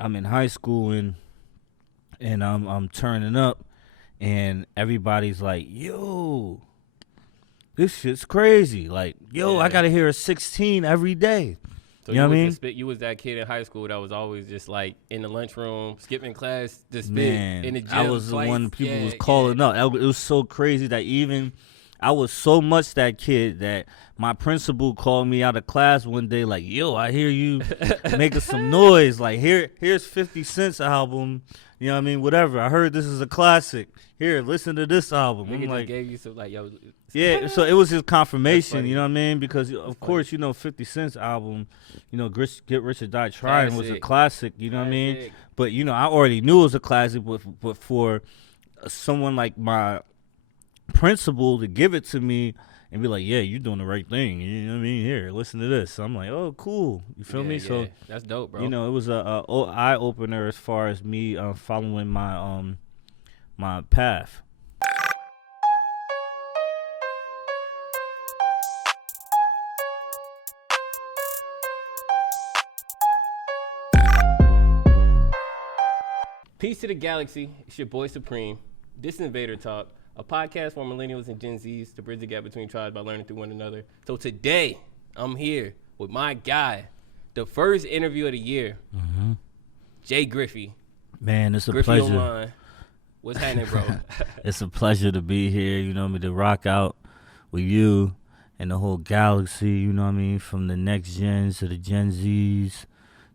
I'm in high school and I'm turning up, and everybody's like, "Yo, this shit's crazy!" Like, "Yo, I Yeah. gotta hear a 16 every day." So You know what I mean? you was that kid in high school that was always just like in the lunchroom, skipping class, just spit in Man, the gym I was the twice. one people Yeah, was calling yeah. up. It was so crazy that even I was so much that kid that my principal called me out of class one day like, "Yo, I hear you making some noise. Like, here's 50 Cent's album. You know what I mean? Whatever. I heard this is a classic. Here, listen to this album." Nigga I'm just like, gave you some like, yo. yeah, so it was just confirmation, funny. you know what I mean? Because That's of course, 50 Cent's album, Get Rich or Die Trying was a Classic. classic, you know what I mean? Classic. But I already knew it was a classic, but for someone like my principal to give it to me and be like, "Yeah, you're doing the right thing," you know what I mean? Here, listen to this. So I'm like, "Oh, cool," you feel me? Yeah, So that's dope, bro. it was a eye opener as far as me following my path. Peace to the galaxy. It's your boy Supreme. This is Invader Talk, a podcast for millennials and Gen Zs to bridge the gap between tribes by learning through one another. So today, I'm here with my guy, the first interview of the year, Jay Griffy. Man, it's a Griffy pleasure. Online. What's happening, bro? It's a pleasure to be here, to rock out with you and the whole galaxy, you know what I mean, from the next gens to the Gen Zs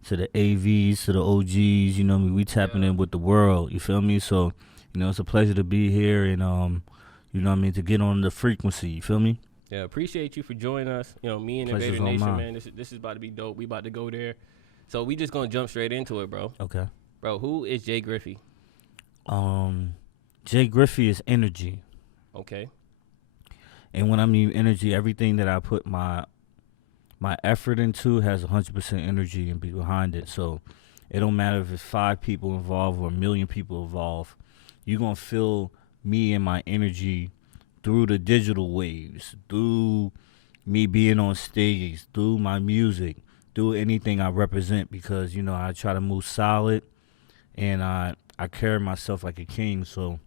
to the AVs to the OGs, we tapping in with the world, you feel me? So, it's a pleasure to be here and, to get on the frequency, you feel me? Yeah, appreciate you for joining us. Me and Pleasure's Invader all Nation, mine. man. This is about to be dope. We about to go there. So we just gonna jump straight into it, bro. Okay. Bro, who is Jay Griffy? Jay Griffy is energy. Okay. And when I mean energy, everything that I put my effort into has 100% energy and be behind it. So it don't matter if it's 5 people involved or 1,000,000 people involved. You're going to feel me and my energy through the digital waves, through me being on stage, through my music, through anything I represent because, I try to move solid and I carry myself like a king. So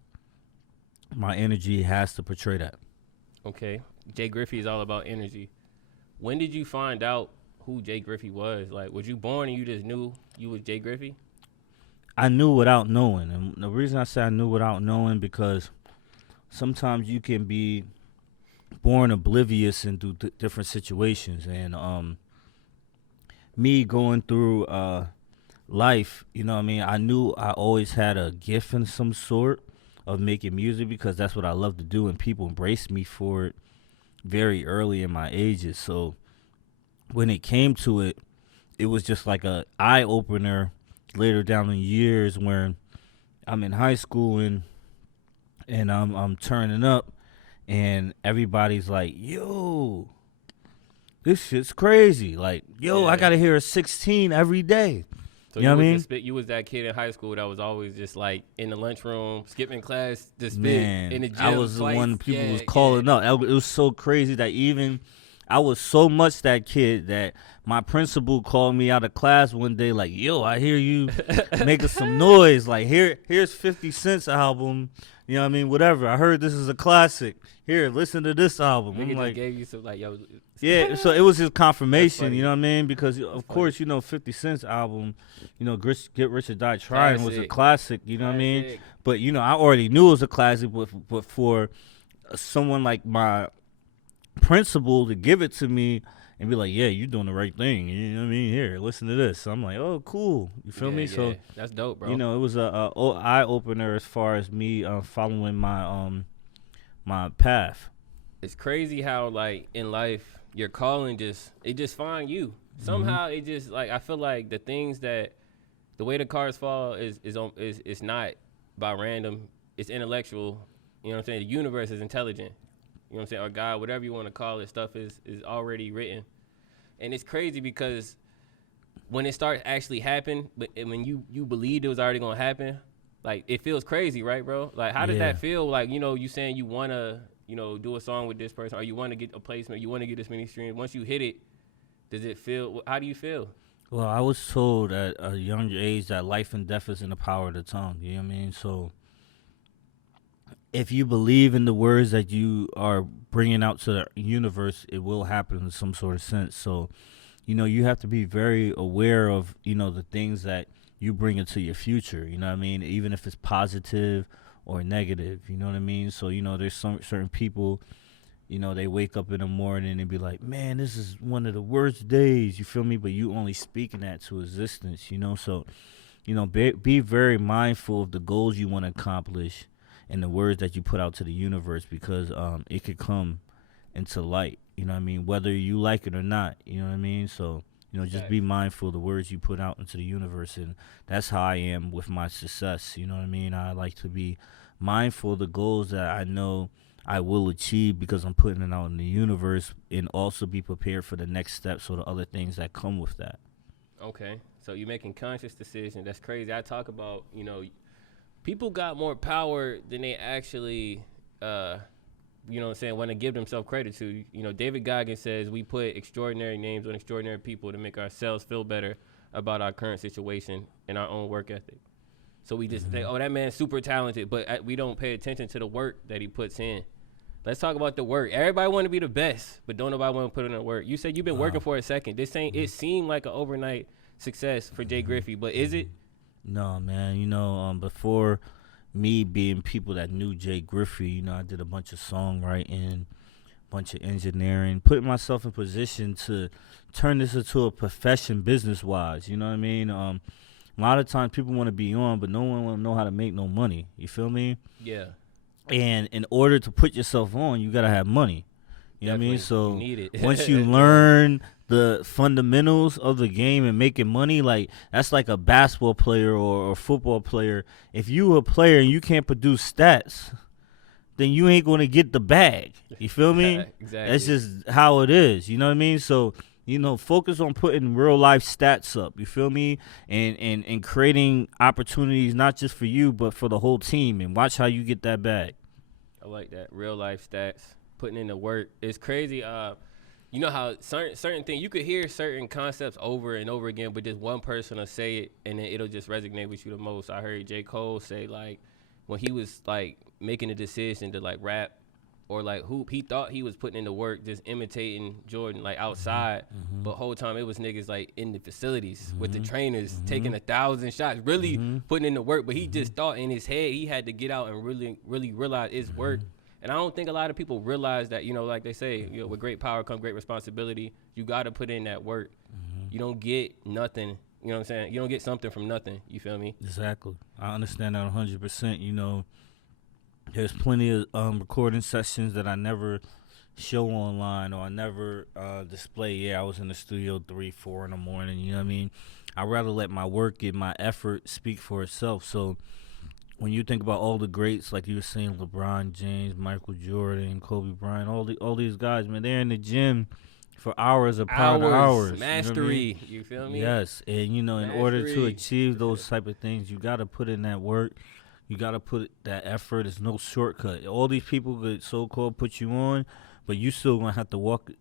my energy has to portray that. Okay. Jay Griffy is all about energy. When did you find out who Jay Griffy was? Like, was you born and you just knew you was Jay Griffy? I knew without knowing. And the reason I say I knew without knowing because sometimes you can be born oblivious into different situations. And me going through life, I knew I always had a gift in some sort of making music because that's what I love to do, and people embraced me for it very early in my ages. So when it came to it, it was just like a eye opener later down in years when I'm in high school and I'm turning up and everybody's like, "Yo, this shit's crazy." Like, "Yo, I gotta hear a 16 every day." So you know what I mean? You was that kid in high school that was always just like in the lunchroom, skipping class, just spit Man, in the gym I was twice. the one people Yeah, was calling yeah. up. It was so crazy that even I was so much that kid that my principal called me out of class one day like, "Yo, I hear you making some noise. Like, here's 50 Cent's album. You know what I mean? Whatever. I heard this is a classic. Here, listen to this album." Nigga I'm just like, gave you some like, yo. yeah, so it was just confirmation, funny. you know what I mean? Because, of course, 50 Cent's album, Get Rich or Die Trying was a classic, you know what I mean? Classic. But, I already knew it was a classic, but for someone like my principal to give it to me and be like, "Yeah, you're doing the right thing," you know what I mean? Here, listen to this. So I'm like, "Oh, cool," you feel me? So, that's dope, bro. it was a eye opener as far as me following my path. It's crazy how like in life your calling just find you. Somehow it just like I feel like the things that the way the cards fall is not by random. It's intellectual. You know what I'm saying? The universe is intelligent. You know what I'm saying? Or God, whatever you want to call it, stuff is already written. And it's crazy because when it starts actually happen, but when you believed it was already gonna happen, like it feels crazy, right, bro? Like how does that feel? Like, you saying you wanna, do a song with this person or you wanna get a placement, you wanna get this many streams. Once you hit it, does it feel, how do you feel? Well, I was told at a young age that life and death is in the power of the tongue. You know what I mean? So if you believe in the words that you are bringing out to the universe, it will happen in some sort of sense. So, you have to be very aware of, the things that you bring into your future. You know what I mean? Even if it's positive or negative, you know what I mean? So, there's some certain people, they wake up in the morning and be like, man, this is one of the worst days, you feel me? But you only speaking that to existence. So, be very mindful of the goals you want to accomplish and the words that you put out to the universe because it could come into light. You know what I mean? Whether you like it or not. You know what I mean? So, just be Facts. mindful of the words you put out into the universe. And that's how I am with my success. You know what I mean? I like to be mindful of the goals that I know I will achieve because I'm putting it out in the universe and also be prepared for the next steps or the other things that come with that. Okay. So you're making conscious decisions. That's crazy. I talk about, people got more power than they actually, what I'm saying, want to give themselves credit to. David Goggins says we put extraordinary names on extraordinary people to make ourselves feel better about our current situation and our own work ethic. So we just say, oh, that man's super talented, but we don't pay attention to the work that he puts in. Let's talk about the work. Everybody want to be the best, but don't nobody want to put in the work. You said you've been working for a second. This ain't. It seemed like an overnight success for Jay Griffy, but is it? No, man. Before me being people that knew Jay Griffy, I did a bunch of songwriting, bunch of engineering, putting myself in position to turn this into a profession business wise. You know what I mean? A lot of times people want to be on, but no one want to know how to make no money. You feel me? Yeah. And in order to put yourself on, you gotta have money. You know what I mean? Definitely, you So need it. once you Yeah. learn the fundamentals of the game and making money, like that's like a basketball player or a football player. If you a player and you can't produce stats, then you ain't gonna get the bag. You feel me? That's Exactly. just how it is. You know what I mean? So focus on putting real life stats up. You feel me? And creating opportunities not just for you but for the whole team. And watch how you get that bag. I like that. Real life stats, putting in the work. It's crazy. You know how certain things you could hear certain concepts over and over again, but just one person will say it and then it'll just resonate with you the most. I heard J. Cole say like when he was like making a decision to like rap or like hoop, he thought he was putting in the work, just imitating Jordan like outside, but whole time it was niggas like in the facilities with the trainers taking 1,000 shots, really putting in the work. But he just thought in his head he had to get out and really realize it's work. And I don't think a lot of people realize that, like they say, with great power comes great responsibility. You got to put in that work. You don't get nothing. You know what I'm saying? You don't get something from nothing. You feel me? Exactly. I understand that 100%. There's plenty of recording sessions that I never show online or I never display. Yeah, I was in the studio 3, 4 in the morning. You know what I mean? I'd rather let my work and my effort speak for itself. So when you think about all the greats, like you were saying, LeBron James, Michael Jordan, Kobe Bryant, all these guys, man, they're in the gym for hours upon hours. Mastery. You feel me? Yes, and in order to achieve those type of things, you got to put in that work. You got to put that effort. It's no shortcut. All these people could so-called put you on, but you still gonna have to walk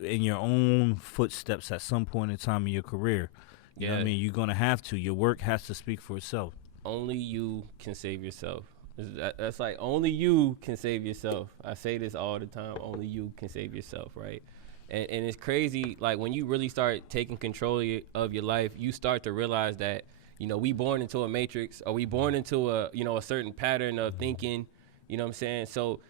in your own footsteps at some point in time in your career. You know what I mean? You're gonna have to. Your work has to speak for itself. Only you can save yourself. That's like only you can save yourself. I say this all the time. Only you can save yourself, right? And it's crazy. Like when you really start taking control of your life, you start to realize that we born into a matrix, or we born into a certain pattern of thinking. You know what I'm saying? So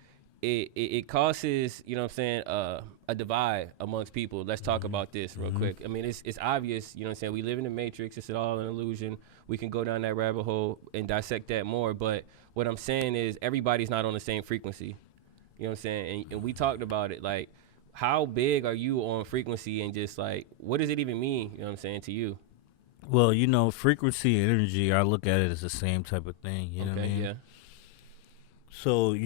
it causes a divide amongst people. Let's talk about this real quick. I mean, it's obvious. You know what I'm saying? We live in a matrix. It's all an illusion. We can go down that rabbit hole and dissect that more. But what I'm saying is everybody's not on the same frequency. You know what I'm saying? And we talked about it. Like, how big are you on frequency, and just like, what does it even mean? You know what I'm saying to you? Well, frequency and energy, I look at it as the same type of thing. You know what I mean? Yeah. So,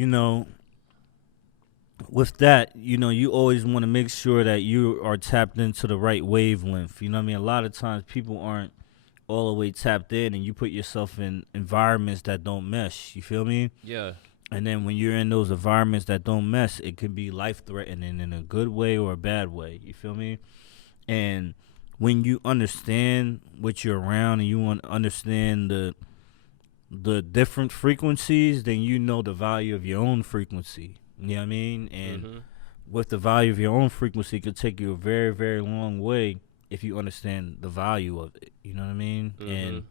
with that, you always want to make sure that you are tapped into the right wavelength. You know what I mean? A lot of times people aren't all the way tapped in, and you put yourself in environments that don't mesh. You feel me? Yeah. And then when you're in those environments that don't mesh, it can be life threatening in a good way or a bad way. You feel me? And when you understand what you're around and you want to understand the different frequencies, then you know the value of your own frequency. You know what I mean? And Mm-hmm. with the value of your own frequency, it could take you a very, very long way if you understand the value of it. You know what I mean? Mm-hmm. And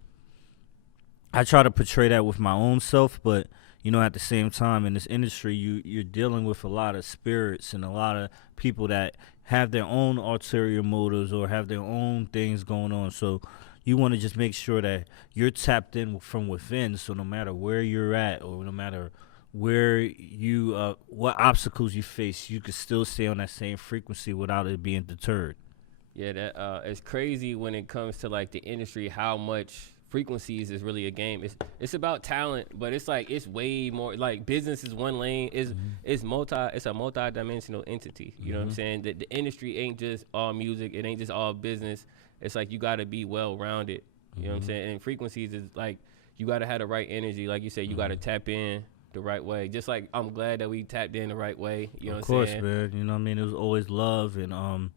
I try to portray that with my own self, but at the same time in this industry, you're dealing with a lot of spirits and a lot of people that have their own ulterior motives or have their own things going on. So you want to just make sure that you're tapped in from within. So no matter where you're at or no matter where you what obstacles you face, you can still stay on that same frequency without it being deterred. Yeah, that it's crazy when it comes to like the industry how much frequencies is really a game. It's about talent, but it's like it's way more like business is one lane. It's a multi-dimensional entity. You know what I'm saying? The industry ain't just all music. It ain't just all business. It's like you got to be well rounded. You know what I'm saying? And frequencies is like you got to have the right energy. Like you said, you got to tap in the right way. Just like I'm glad that we tapped in the right way. You know Of what I'm course, saying? man. You know what I mean? It was always love and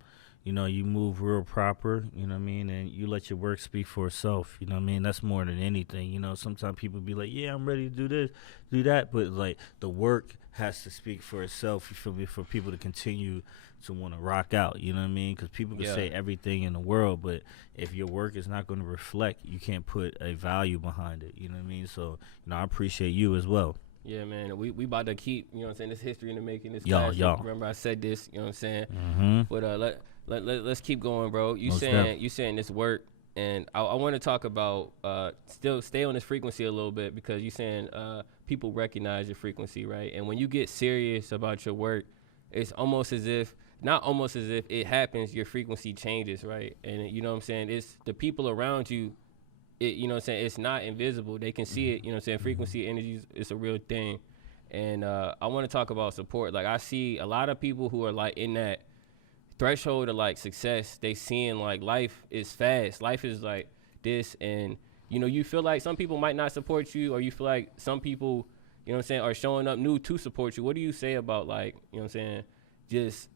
you move real proper, you know what I mean, and you let your work speak for itself, you know what I mean? That's more than anything. Sometimes people be like, yeah, I'm ready to do this, do that, but like the work has to speak for itself, you feel me, for people to continue to want to rock out, you know what I mean? Because people can say everything in the world, but if your work is not going to reflect, you can't put a value behind it, you know what I mean? So, I appreciate you as well. Yeah, man. We about to keep, you know what I'm saying, this history in the making, this Y'all. classic. Remember I said this, you know what I'm saying? Mm-hmm. But let's keep going, bro. You Most saying definitely. you saying this work, and I want to talk about still stay on this frequency a little bit because you saying people recognize your frequency, right? And when you get serious about your work, it's not almost as if it happens, your frequency changes, right? And you know what I'm saying? It's the people around you. You know what I'm saying? It's not invisible. They can see it. You know what I'm saying? Frequency, energies, it's a real thing. And I want to talk about support. Like I see a lot of people who are like in that threshold of like success. They seeing like life is fast. Life is like this, and you feel like some people might not support you, or you feel like some people, you know what I'm saying, are showing up new to support you. What do you say about like, you know what I'm saying, just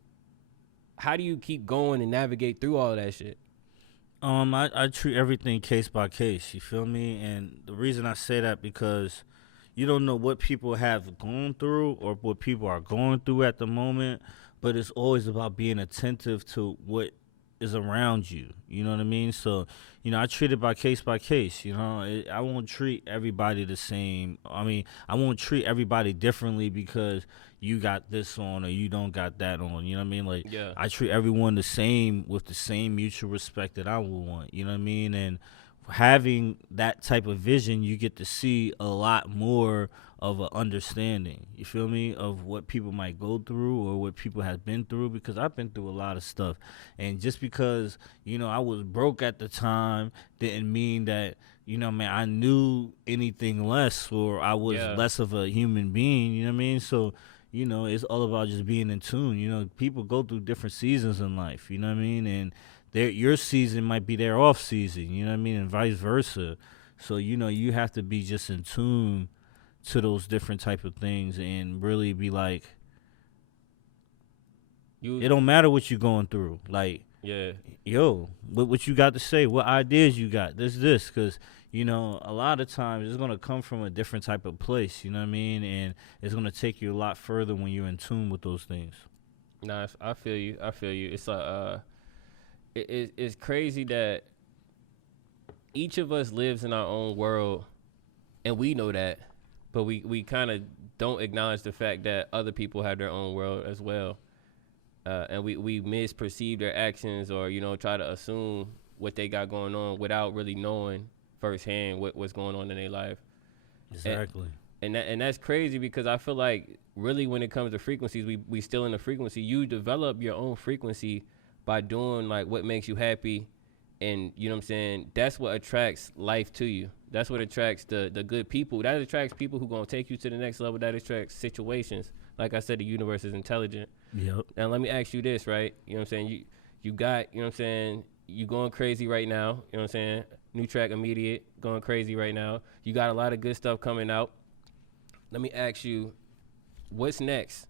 how do you keep going and navigate through all that shit? I treat everything case by case, you feel me? And the reason I say that because you don't know what people have gone through or what people are going through at the moment, but it's always about being attentive to what is around you. You know what I mean? So, I treat it by case. I won't treat everybody the same. I mean, I won't treat everybody differently because you got this on or you don't got that on. You know what I mean? Like, Yeah. I treat everyone the same with the same mutual respect that I would want. You know what I mean? And having that type of vision, you get to see a lot more of an understanding, you feel me, of what people might go through or what people have been through, because I've been through a lot of stuff. And just because, I was broke at the time didn't mean that, man, I knew anything less or I was less of a human being, you know what I mean? So, it's all about just being in tune. People go through different seasons in life, you know what I mean? And your season might be their off season, you know what I mean, and vice versa. So you have to be just in tune to those different type of things and really be like, it don't matter what you're going through. Like, yo, what you got to say, what ideas you got, this, because a lot of times it's gonna come from a different type of place, you know what I mean, and it's gonna take you a lot further when you're in tune with those things. Nah, I feel you. It's it's crazy that each of us lives in our own world, and we know that, but we kind of don't acknowledge the fact that other people have their own world as well, and we misperceive their actions or try to assume what they got going on without really knowing firsthand what's going on in their life. Exactly. And that's crazy because I feel like really when it comes to frequencies, we still in the frequency. You develop your own frequency by doing like what makes you happy, and you know what I'm saying, that's what attracts life to you. That's what attracts the good people. That attracts people who gonna take you to the next level. That attracts situations. Like I said, the universe is intelligent. Yep. Now let me ask you this, right? You know what I'm saying? You got, you know what I'm saying, you going crazy right now. You know what I'm saying? New track Immediate, going crazy right now. You got a lot of good stuff coming out. Let me ask you, what's next?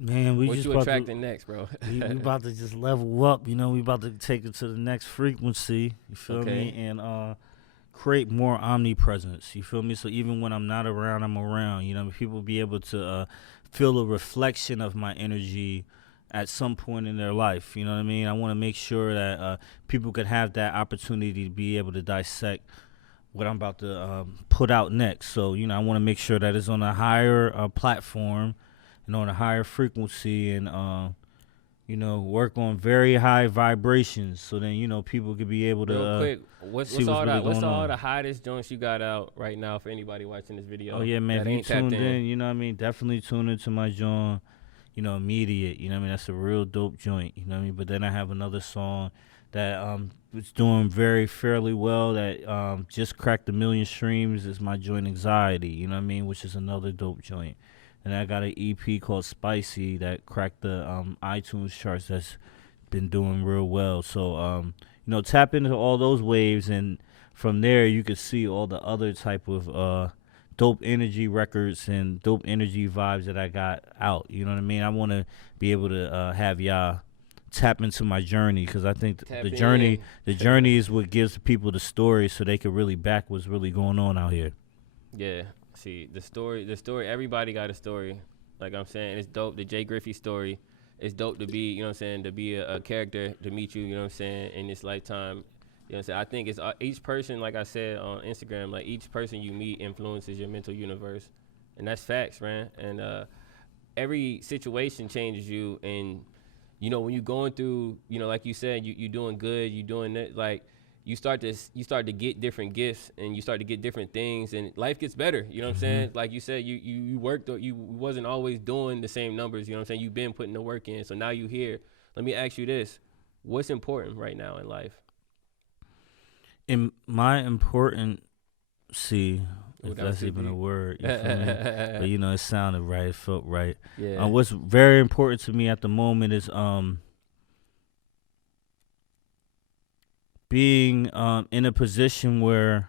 Man, we What just you about to attracting next, bro? we about to just level up. You know, we about to take it to the next frequency. You feel me? Okay. And create more omnipresence. You feel me? So even when I'm not around, I'm around. You know, people be able to feel a reflection of my energy at some point in their life. You know what I mean? I want to make sure that people could have that opportunity to be able to dissect what I'm about to put out next. So, you know, I want to make sure that it's on a higher platform and on a higher frequency and, you know, work on very high vibrations. So then, you know, people could be able to Real quick, see what's what's all really that? What's going all on. the hottest joints you got out right now for anybody watching this Oh, video yeah, man. that If you ain't tapped tuned in? in, you know what I mean? Definitely tune into my joint, you know, Immediate. You know what I mean? That's a real dope joint. You know what I mean? But then I have another song that was doing very fairly well that just cracked 1 million streams is my joint Anxiety. You know what I mean? Which is another dope joint. And I got an EP called Spicy that cracked the iTunes charts that's been doing real well. So, you know, tap into all those waves, and from there you can see all the other type of dope energy records and dope energy vibes that I got out. You know what I mean? I want to be able to have y'all tap into my journey, because I think Tap the in. journey is what gives people the story, so they can really back what's really going on out here. Yeah. See, the story, everybody got a story. Like I'm saying, it's dope. The Jay Griffy story, it's dope to be, you know what I'm saying, to be a character, to meet you, you know what I'm saying, in this lifetime. You know what I'm saying? I think it's each person, like I said on Instagram, like each person you meet influences your mental universe. And that's facts, man. And every situation changes you. And, you know, when you're going through, you know, like you said, you doing good, you doing it, like, you start to get different gifts, and you start to get different things, and life gets better. You know what I'm saying? Like you said, you worked, you wasn't always doing the same numbers. You know what I'm saying? You've been putting the work in, so now you here. Let me ask you this: what's important right now in life? In my important, see, Ooh, if that was that's too even a deep. word, you feel me? But you know, it sounded right, it felt right. Yeah. What's very important to me at the moment is being in a position where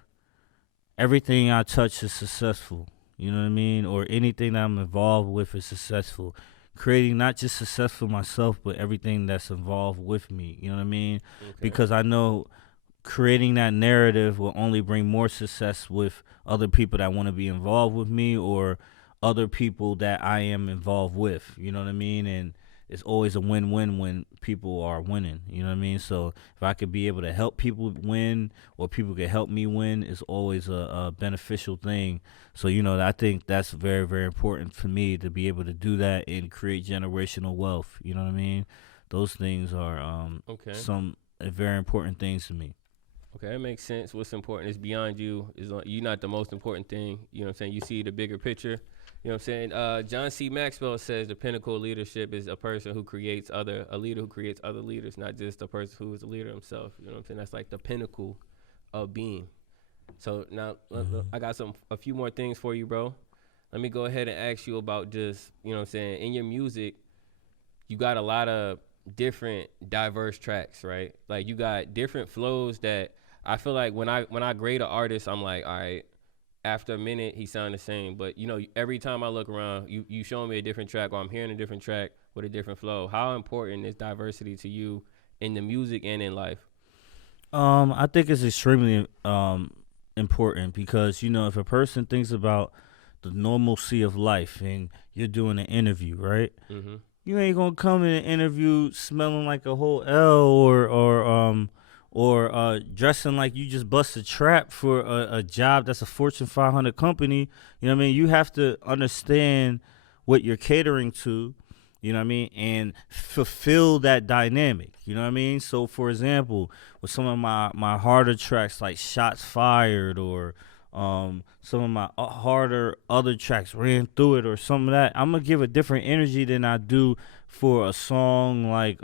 everything I touch is successful. You know what I mean? Or anything that I'm involved with is successful. Creating not just success for myself, but everything that's involved with me. You know what I mean? Okay. Because I know creating that narrative will only bring more success with other people that want to be involved with me, or other people that I am involved with. You know what I mean? And it's always a win-win when people are winning. You know what I mean? So if I could be able to help people win, or people could help me win, it's always a beneficial thing. So, you know, I think that's very, very important for me to be able to do that and create generational wealth. You know what I mean? Those things are Okay. some very important things to me. Okay, that makes sense. What's important is beyond you. You're not the most important thing. You know what I'm saying? You see the bigger picture. You know what I'm saying? John C. Maxwell says the pinnacle of leadership is a person who creates a leader who creates other leaders, not just a person who is a leader himself. You know what I'm saying? That's like the pinnacle of being. So now I got a few more things for you, bro. Let me go ahead and ask you about just, you know what I'm saying, in your music, you got a lot of different diverse tracks, right? Like you got different flows that I feel like when I grade an artist, I'm like, all right, after a minute he sound the same. But you know, every time I look around, you showing me a different track, or I'm hearing a different track with a different flow. How important is diversity to you in the music and in life? I think it's extremely important, because, you know, if a person thinks about the normalcy of life and you're doing an interview, right? Mm-hmm. You ain't gonna come in an interview smelling like a whole L, or dressing like you just bust a trap for a job that's a Fortune 500 company. You know what I mean? You have to understand what you're catering to, you know what I mean, and fulfill that dynamic. You know what I mean? So, for example, with some of my harder tracks like Shots Fired, or some of my harder other tracks, Ran Through It, or some of that, I'm gonna give a different energy than I do for a song like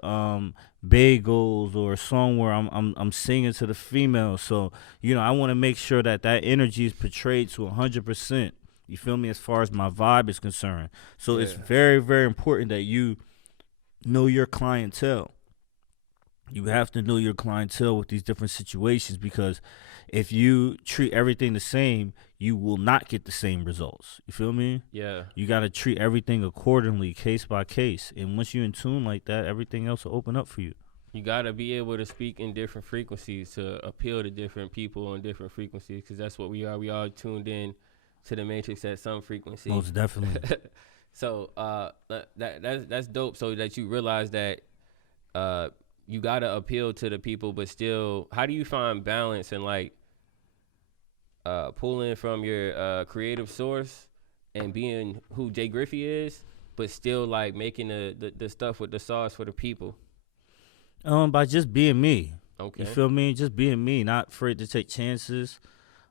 Bagels, or a song where I'm singing to the female. So, you know, I want to make sure that energy is portrayed to 100%. You feel me? As far as my vibe is concerned. So it's Yeah. very, very important that you know your clientele. You have to know your clientele with these different situations, because if you treat everything the same, you will not get the same results. You feel me? Yeah. You got to treat everything accordingly, case by case. And once you're in tune like that, everything else will open up for you. You gotta be able to speak in different frequencies to appeal to different people on different frequencies, because that's what we are. We all tuned in to the matrix at some frequency. Most definitely. So that's dope. So that you realize that you gotta appeal to the people, but still, how do you find balance and like pulling from your creative source and being who Jay Griffy is, but still like making the stuff with the sauce for the people? By just being me. Okay. You feel me? Just being me, not afraid to take chances.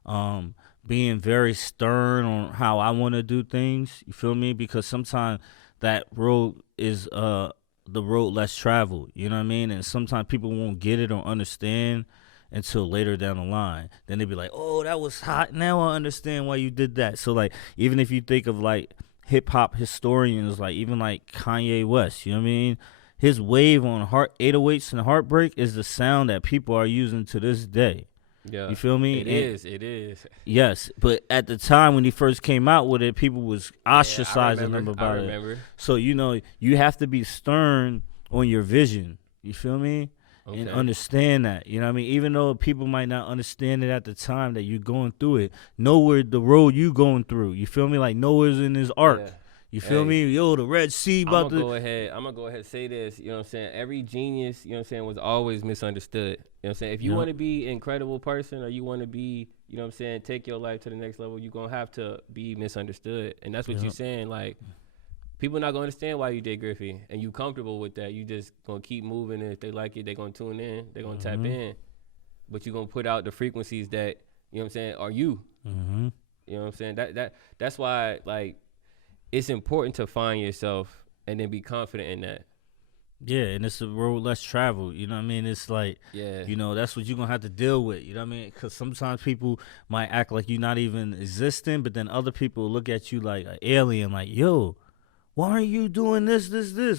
Being very stern on how I want to do things. You feel me? Because sometimes that road is the road less traveled. You know what I mean? And sometimes people won't get it or understand until later down the line. Then they be like, "Oh, that was hot. Now I understand why you did that." So like, even if you think of like hip hop historians, like even like Kanye West, you know what I mean? His wave on 808s and Heartbreak is the sound that people are using to this day. Yeah. You feel me? It is. Yes, but at the time when he first came out with it, people was ostracizing him about it. So, you have to be stern on your vision. You feel me? Okay. And understand that. You know what I mean? Even though people might not understand it at the time that you're going through it, know where the road you going through. You feel me? Like Noah's in his ark. Yeah. You feel me? Yo, the Red Sea about to... I'm going to go ahead and say this. You know what I'm saying? Every genius, you know what I'm saying, was always misunderstood. You know what I'm saying? If you want to be an incredible person, or you want to be, you know what I'm saying, take your life to the next level, you're going to have to be misunderstood. And that's what you're saying. Like, people not going to understand why you Jay Griffy. And you comfortable with that. You just going to keep moving. And if they like it, they're going to tune in. They're going to tap in. But you're going to put out the frequencies that, you know what I'm saying, are you. You know what I'm saying? That's why, like, it's important to find yourself and then be confident in that. Yeah, and it's a road less traveled. You know what I mean? It's like, that's what you're going to have to deal with. You know what I mean? Because sometimes people might act like you're not even existing, but then other people look at you like an alien, like, yo, why aren't you doing this?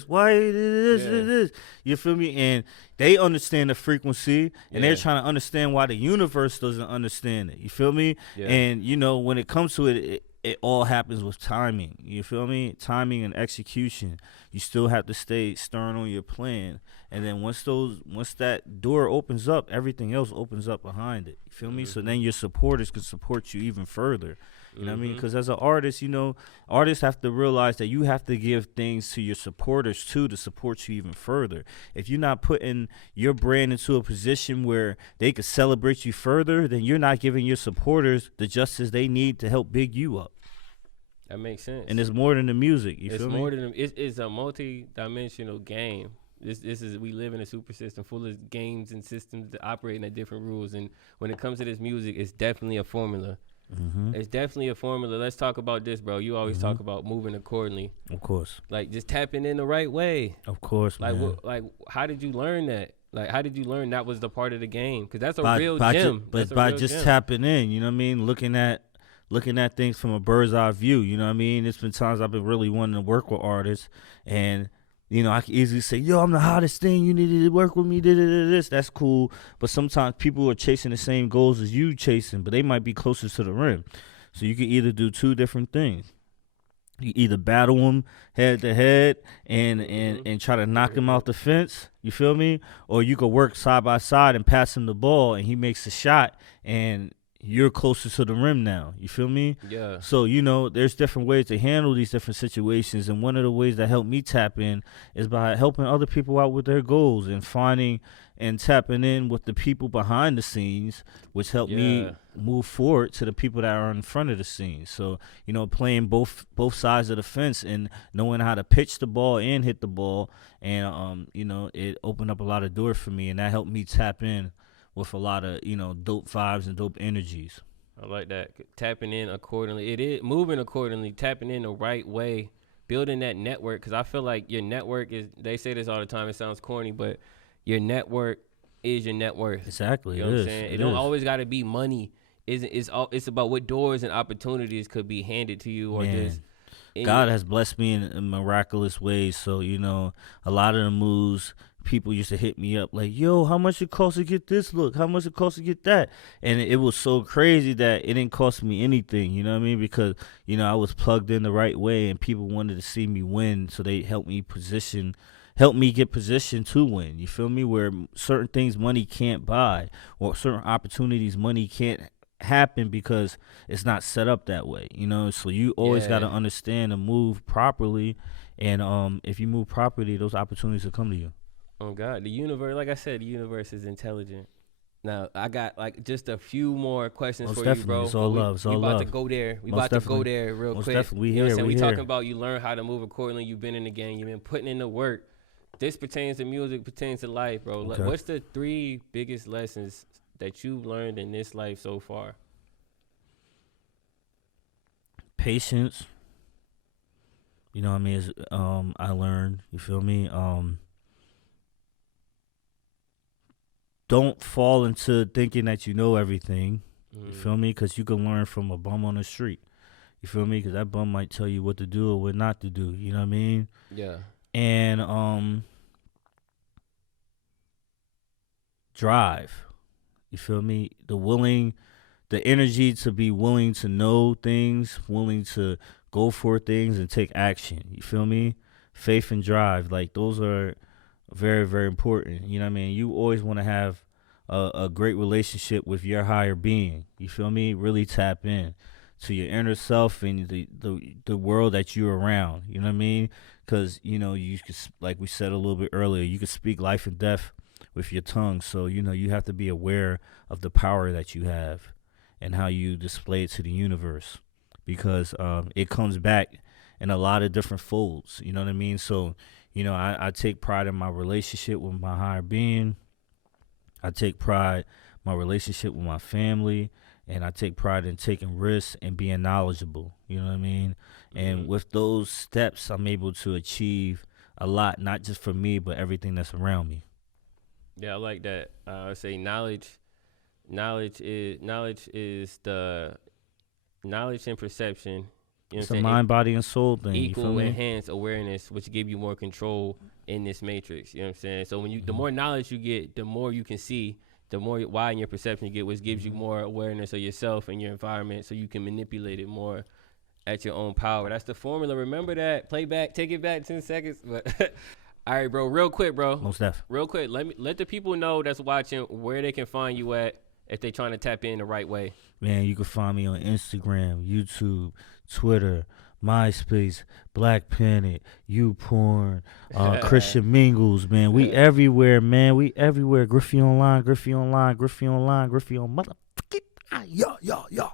Why this? You feel me? And they understand the frequency, and they're trying to understand why the universe doesn't understand it. You feel me? Yeah. And, when it comes to it all happens with timing. You feel me? Timing and execution. You still have to stay stern on your plan. And then once that door opens up, everything else opens up behind it. You feel me? So then your supporters can support you even further. You know what I mean? Because as an artist, artists have to realize that you have to give things to your supporters too to support you even further. If you're not putting your brand into a position where they could celebrate you further, then you're not giving your supporters the justice they need to help big you up. That makes sense. And it's more than the music. You it's feel more me? Than it's a multi-dimensional game. This is we live in a super system full of games and systems that operate at different rules. And when it comes to this music, it's definitely a formula. It's definitely a formula. Let's talk about this, bro. You always talk about moving accordingly. Of course. Like just tapping in the right way. Of course, like man. How did you learn that? Like how did you learn that was the part of the game? Because that's a real gem. But by just tapping in, you know what I mean? Looking at things from a bird's eye view, you know what I mean? There's been times I've been really wanting to work with artists, and I can easily say, yo, I'm the hottest thing, you need to work with me, this. That's cool. But sometimes people are chasing the same goals as you chasing, but they might be closer to the rim. So you can either do two different things. You either battle them head to head and try to knock him off the fence, you feel me? Or you could work side by side and pass him the ball, and he makes a shot, and you're closer to the rim now. You feel me? Yeah. So, there's different ways to handle these different situations. And one of the ways that helped me tap in is by helping other people out with their goals and finding and tapping in with the people behind the scenes, which helped me move forward to the people that are in front of the scenes. So, playing both sides of the fence and knowing how to pitch the ball and hit the ball. And, it opened up a lot of doors for me, and that helped me tap in with a lot of, dope vibes and dope energies. I like that. Tapping in accordingly. It is moving accordingly, tapping in the right way, building that network. Because I feel like your network is, they say this all the time, it sounds corny, but your network is your net worth. Exactly. You know what I'm saying? It don't always got to be money. It's about what doors and opportunities could be handed to you, or just. God has blessed me in miraculous ways. So, a lot of the moves people used to hit me up like, yo, how much it costs to get this look? How much it costs to get that? And it was so crazy that it didn't cost me anything, you know what I mean? Because, you know, I was plugged in the right way and people wanted to see me win, so they helped me get positioned to win. You feel me? Where certain things money can't buy, or certain opportunities money can't happen because it's not set up that way, you know? So you always got to understand and move properly. And if you move properly, those opportunities will come to you. Oh God, the universe, like I said, the universe is intelligent. Now I got like just a few more questions Most for definitely. you, bro. It's all love. It's all we about love. to go there. We Most about to go definitely. there real Most quick. definitely. You know what I'm saying? We here. talking about you learn how to move accordingly. You've been in the game. You've been putting in the work. This pertains to music, pertains to life, bro. Okay. What's the 3 biggest lessons that you've learned in this life so far? Patience. You know what I mean? Is I learned. You feel me? Don't fall into thinking that you know everything. You feel me? Because you can learn from a bum on the street. You feel me? Because that bum might tell you what to do or what not to do. You know what I mean? Yeah. And drive. You feel me? The energy to be willing to know things, willing to go for things and take action. You feel me? Faith and drive. Like, those are very, very important. You know what I mean? You always want to have a great relationship with your higher being. You feel me? Really tap in to your inner self and the world that you're around. You know what I mean? Because, you know, you could, like we said a little bit earlier, you can speak life and death with your tongue. So, you know, you have to be aware of the power that you have and how you display it to the universe, because it comes back in a lot of different folds. You know what I mean? So, you know, I take pride in my relationship with my higher being. I take pride in my relationship with my family, and I take pride in taking risks and being knowledgeable. You know what I mean? And with those steps, I'm able to achieve a lot, not just for me, but everything that's around me. Yeah, I like that. I say knowledge is the knowledge and perception. You know It's what a I'm saying? mind, body, and soul thing. You feel Equal me? enhanced awareness, which give you more control in this matrix. You know what I'm saying? So when you, the more knowledge you get, the more you can see, the more wide in your perception you get, which gives you more awareness of yourself and your environment, so you can manipulate it more at your own power. That's the formula. Remember that. Play back. Take it back 10 seconds. But all right, bro. Real quick, bro. Most def. Real quick. Let the people know that's watching where they can find you at if they're trying to tap in the right way. Man, you can find me on Instagram, YouTube, Twitter, MySpace, Black Planet, YouPorn, Christian Mingles, man. We everywhere, man. We everywhere. Griffy Online, Griffy Online, Griffy Online, Griffy on motherfucking. Yo.